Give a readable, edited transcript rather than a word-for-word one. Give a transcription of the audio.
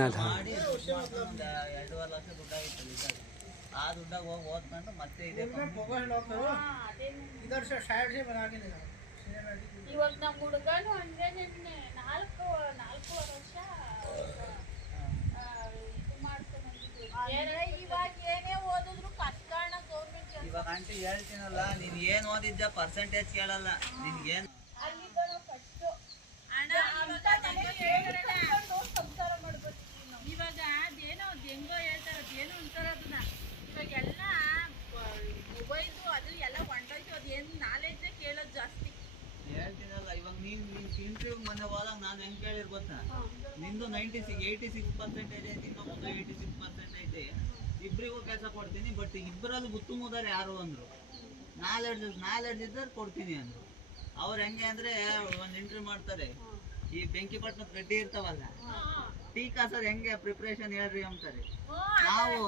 ಮಾಡಿ 2.5 ಲಕ್ಷ ದುಡ್ಡಾಗಿತ್ತು ರಿಚಾರ್ಜ್. ಆ ದುಡ್ಡಾಗ ಹೋಗಿ ಓದ್ಕೊಂಡು ಮತ್ತೆ ಇದೆ ಇವಾಗ ನಮ್ಮ ಹುಡುಗನು ಹಂಗೇನೆ 4 ವರ್ಷ ಇದು ಮಾಡ್ತಾನೆ. ಇವಾಗ ಏನೇ ಓದಿದ್ರು ಕಷ್ಟ ಅಣ್ಣ ಗೌರ್ಮೆಂಟ್. ಇವಾಗ ಆಂಟಿ ಹೇಳ್ತೀನಲ್ಲ, ನೀನ್ ಏನ್ ಓದಿದ್ದ ಪರ್ಸೆಂಟೇಜ್ ಕೇಳಲ್ಲ, ನಿನ್ಗೇನ್ ಅಲ್ಲಿಗೋ ಫಸ್ಟ್ ಅಣ್ಣ ಸಂಸಾರ ಮಾಡ್ಬಿಡ್ತೀವಿ ನಾವು. ಇವಾಗ ಅದೇನೋ ಹೆಂಗೋ ಹೇಳ್ತಾರ, ಅದೇನೋ ಅಂತಾರ ಅದನ್ನ. ಇವಾಗ ಎಲ್ಲ ಮೊಬೈಲ್ದು ಅದು ಎಲ್ಲ ಹೊಂಟೋಯ್ತು. ಅದೇನು ನಾಲೆಡ್ಜೇ ಕೇಳೋದು ಜಾಸ್ತಿ. ಹೇಳ್ತೀನಲ್ಲ, ಇವಾಗ ನೀನ್ ಇಂಟರ್ವ್ಯೂ ಮೊನ್ನೆ ಹೋದಾಗ ನಾನು ಹೆಂಗ್ ಕೇಳಿರ್ ಗೊತ್ತಾ, ನಿಂದು 86% ಐತೆ, ಇನ್ನೊಂದು 86% ಐತೆ, ಇಬ್ಬರಿಗೂ ಕೆಲಸ ಕೊಡ್ತೀನಿ, ಬಟ್ ಇಬ್ಬರಲ್ಲಿ ಉತ್ತಮದಾರ ಯಾರು ಅಂದ್ರು. ನಾಲೆಡ್ಜ್ ಇದ್ದಾರೆ ಕೊಡ್ತೀನಿ ಅಂದ್ರು. ಅವ್ರು ಹೆಂಗೆ ಅಂದ್ರೆ ಒಂದ್ ಇಂಟರ್ವ್ಯೂ ಮಾಡ್ತಾರೆ, ಈ ಬೆಂಕಿ ಪಟ್ಟಣದ ಗಡ್ಡಿ ಇರ್ತಾವಲ್ಲ, ಟೀ ಕಾಸರ್ ಹೆಂಗೆ ಪ್ರಿಪ್ರೇಷನ್ ಹೇಳ್ರಿ ಅಂತಾರೆ. ನಾವು